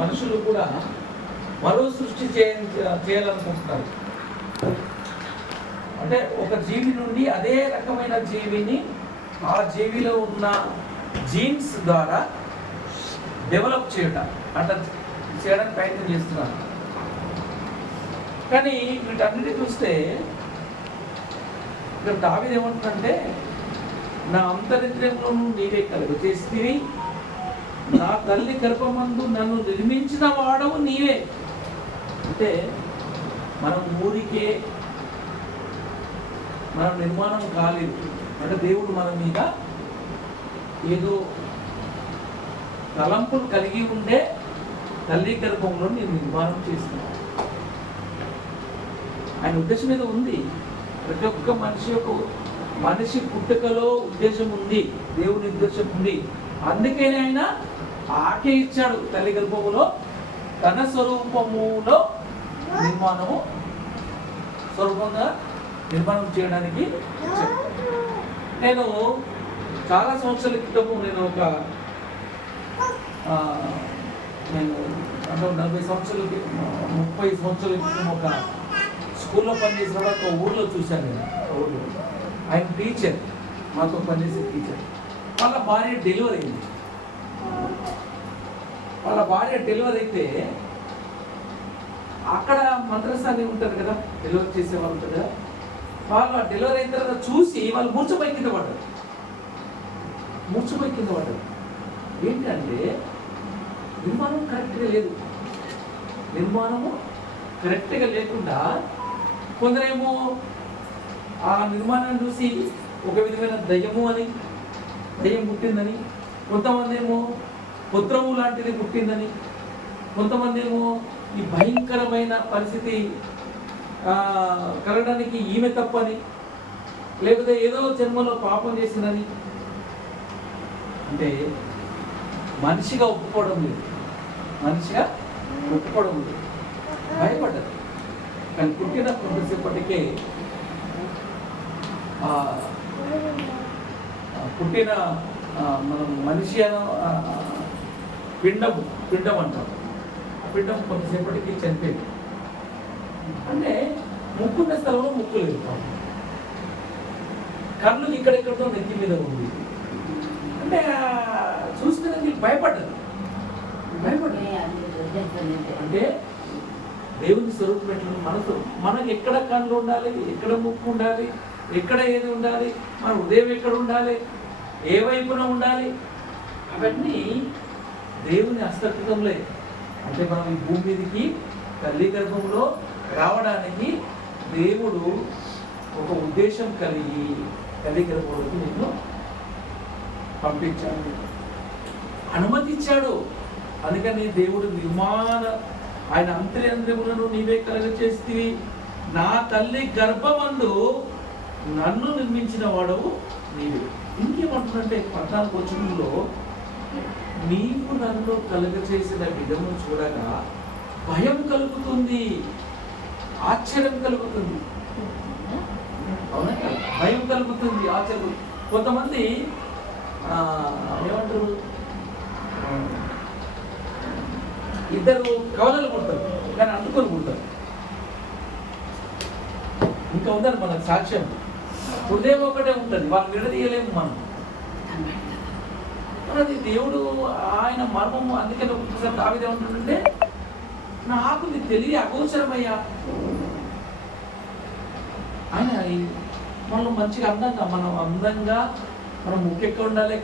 మనుషులు కూడా మరో సృష్టి చేయాలనుకుంటున్నారు. అంటే ఒక జీవి నుండి అదే రకమైన జీవిని ఆ జీవిలో ఉన్న జీన్స్ ద్వారా డెవలప్ చేయడానికి ప్రయత్నం చేస్తున్నారు. కానీ వీటన్నిటి చూస్తే ఇక్కడ దావీదు ఏమంటుందంటే, నా అంతరింద్రియములను నీవే కలుగు చేసితివి, నా తల్లి గర్భమందు నన్ను నిర్మించిన వాడవు నీవే. అంటే మనం ఊరికే మన నిర్మాణం కాలేదు. అంటే దేవుడు మన మీద ఏదో తలంపులు కలిగి ఉండే తల్లి గర్భంలో నేను నిర్మాణం చేస్తున్నాను. ఆయన ఉద్దేశం మీద ఉంది. ప్రతి ఒక్క మనిషి పుట్టుకలో ఉద్దేశం ఉంది, దేవుని ఉద్దేశం ఉంది. అందుకనే ఆయన ఆకే ఇచ్చాడు. తల్లి గర్భములో తన స్వరూపంగా నిర్మాణం చేయడానికి ఇచ్చాడు. నేను చాలా సంవత్సరాల క్రితము నేను 40 సంవత్సరాల 30 సంవత్సరాల క్రితం ఒక స్కూల్లో పనిచేసిన ఒక ఊళ్ళో చూశాను. నేను ఊళ్ళో ఆయన టీచర్, మాతో పనిచేసే టీచర్. వాళ్ళ భార్య డెలివరీ అయింది. వాళ్ళ భార్య డెలివరీ అయితే అక్కడ మద్రసాని ఉంటారు కదా, డెలివరీ చేసే వాళ్ళు ఉంటారు కదా, వాళ్ళు డెలివరీ అయిన తర్వాత చూసి వాళ్ళు మూర్ఛపోయి కింద పడ్డారు. ఏంటంటే నిర్మాణం కరెక్ట్గా లేదు. నిర్మాణము కరెక్ట్గా లేకుండా కొందరేమో ఆ నిర్మాణాన్ని చూసి ఒక విధమైన దయ్యం పుట్టిందని, కొంతమంది ఏమో పుత్రము లాంటిది పుట్టిందని, కొంతమంది ఏమో ఈ భయంకరమైన పరిస్థితి కలగడానికి ఈమె తప్పని, లేకపోతే ఏదో జన్మలో పాపం చేసిందని. అంటే మనిషిగా ఒప్పుకోవడం లేదు, భయపడ్డది. కానీ పుట్టిన కొంతసేపటికే పుట్టిన మనం మనిషి పిండం అంటాం. ఆ పిండం కొంతసేపటికి చనిపోయింది. అంటే ముక్కున్న స్థలంలో ముక్కు లేదు, కళ్ళు ఇక్కడెక్కడో నెత్తి మీద ఉంది. అంటే చూస్తే భయపడ్డది. అంటే దేవుని స్వరూపం ఎట్లా మనకు ఎక్కడ కళ్ళు ఉండాలి, ఎక్కడ ముక్కు ఉండాలి, ఎక్కడ ఏది ఉండాలి, మన హృదయం ఎక్కడ ఉండాలి, ఏ వైపున ఉండాలి, అవన్నీ దేవుని హస్తకృతంలో. అంటే మనం ఈ భూమి మీదకి తల్లి గర్భంలో రావడానికి దేవుడు ఒక ఉద్దేశం కలిగి తల్లి గర్భంలోకి నిన్ను పంపించాడు, అనుమతించాడు. అందుకని దేవుడు ఆయన అంతర్యంద్రములను నీవే కలుగచేస్తివి, నా తల్లి గర్భమందు నన్ను నిర్మించిన వాడవు నీవే. ఇంకేమంటుందంటే 14వ వచనంలో, నీవు నన్ను కలుగచేసిన విధము చూడగా భయం కలుగుతుంది, ఆశ్చర్యం కలుగుతుంది. అవునా? భయం కలుగుతుంది, ఆశ్చర్యం. కొంతమంది ఏమంటారు, ఇద్దరు కవలలు పుడతారు కానీ అందుకొని పుడతారు. ఇంకా ఉందని మనకు సాక్ష్యం. హృదయం ఒకటే ఉంటుంది, వాళ్ళు విడదీయలేము మనం. అది దేవుడు ఆయన మర్మము. అందుకని ఒకసారి దావీదు ఏమంటుంటే, నాకు ఇది తెలియ అగోచరమయ్యా. ఆయన మనం మంచిగా అందంగా మనం ముక్కు ఎక్కడ ఉండాలి,